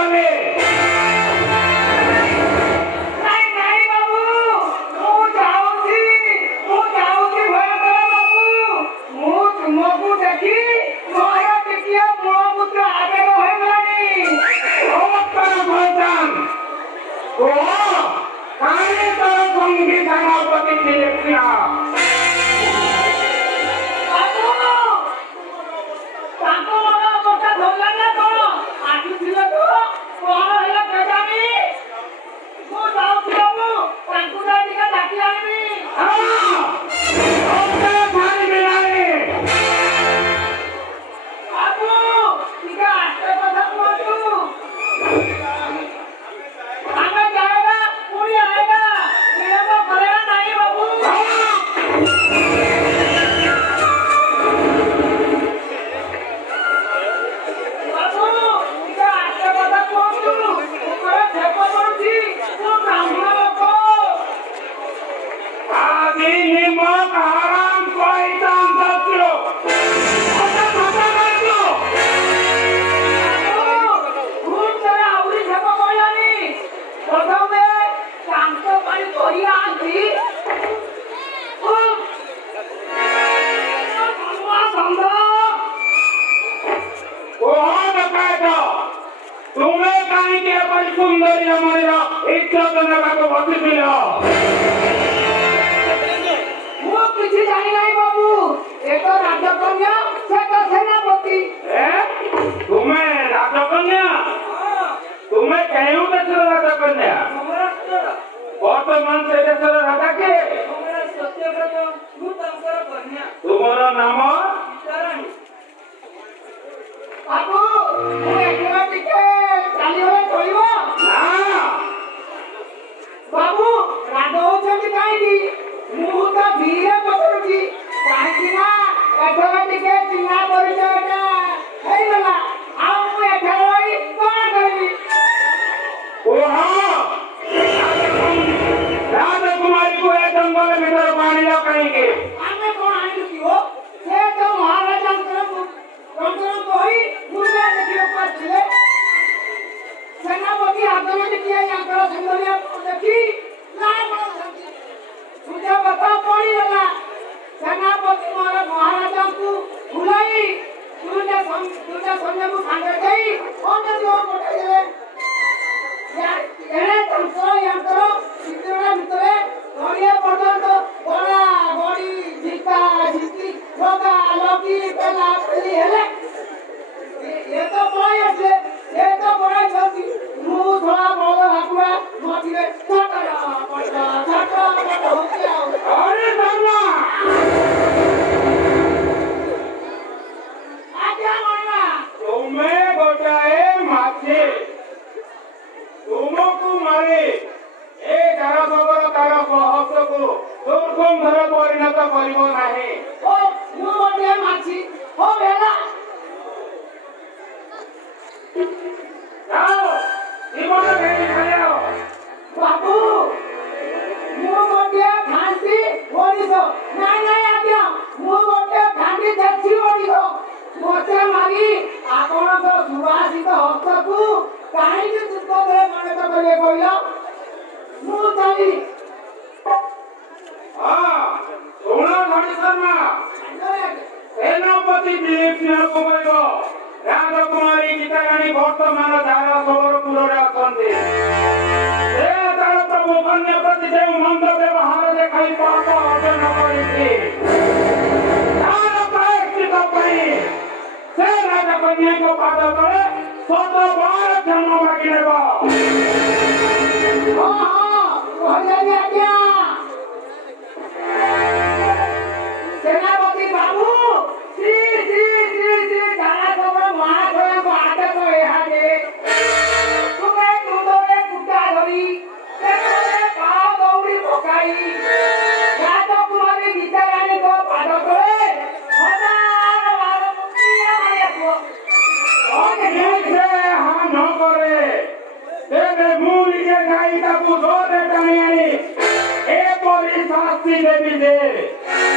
कले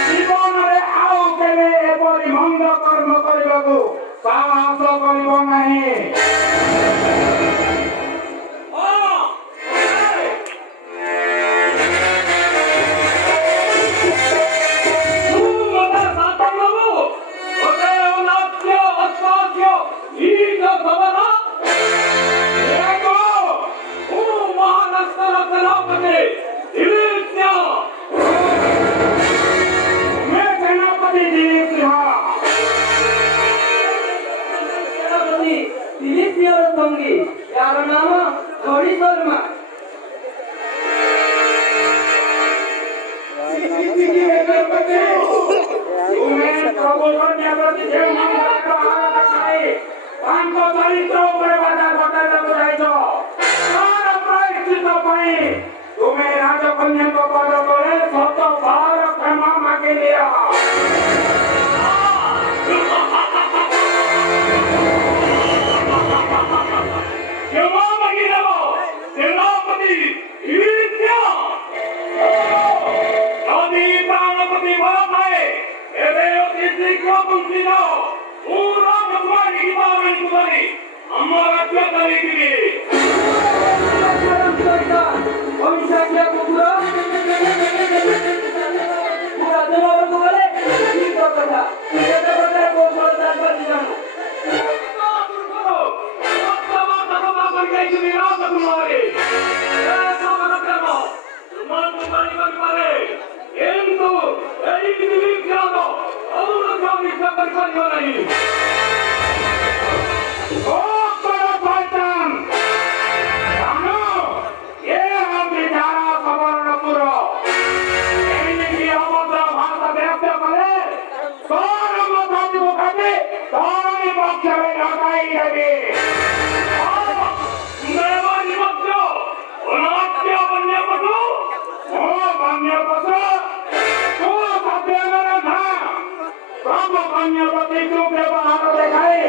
जीवन आउ केवे एपरी मंद कर्म करने को साहस करिब नहीं। ମିଲିସିଆର ସଙ୍ଗୀ ୟାର ନାମ ଘଡ଼ି ଶର୍ମା। तुम्हें प्रभु प्रति देव मंगल आहार खाई तांको चरित्र उपरे बाधा घटाइले बुझाइछ तार प्रायश्चित ପାଇଁ ତୁମେ ରାଜକନ୍ୟାଙ୍କ ପଦ ତଳେ 7 କ୍ଷମା ମାଗିନିଅ। କ୍ଷମା ମାଗିନେବ ସେନାପତି ଈର୍ଷ୍ୟା ଯଦି ପ୍ରାଣପତି ଭୟ ଥାଏ ଏବେ ଅତି ଶୀଘ୍ର ପହଞ୍ଚିଯାଅ। ମୁଁ ରାଜକୁମାରୀ ଗୀତାବେନୀକୁ ଧରି ଆମ ରାଜ୍ୟ ଚାଲିଯିବି। ଅଭିଶାଖ୍ୟା କୁକୁର ମୁଁ ରାଜଭବନକୁ ଗଲେ ଠିକ କଥା କେତେ ପ୍ରକାର କୌଶଳ ଚାଲିପାରି ଜାଣୁ। ରାଜକୁମାରୀ କିନ୍ତୁ ଏଇ ବିଲିକ୍ଷଣ ଔରତ ମିଛ କରିପାରିବ ନାହିଁ। ଓ ବଡ଼ ଶୈତାନ ଜାଣ ଏ ହଉଛି ଧାରା ସବର୍ଣ୍ଣପୁର ଏମିତି ଅଭଦ୍ର ଭାଷା ବ୍ୟକ୍ତ କଲେ ତୋର ମଥାକୁ କାଟି ତୋରି ପକ୍ଷରେ ଲଗାଇ ଦେବି। ଦେବାନୀ ମଧ୍ୟ ଅନାଟ୍ୟ ବନ୍ୟ ପଶୁ ଓ ବନ୍ୟ ପଶୁ ତୁ ସତ୍ୟର ଧା ପ୍ରଭୁ ବନ୍ୟ ପ୍ରତି ତୁ ବ୍ୟବହାର ଦେଖାଇ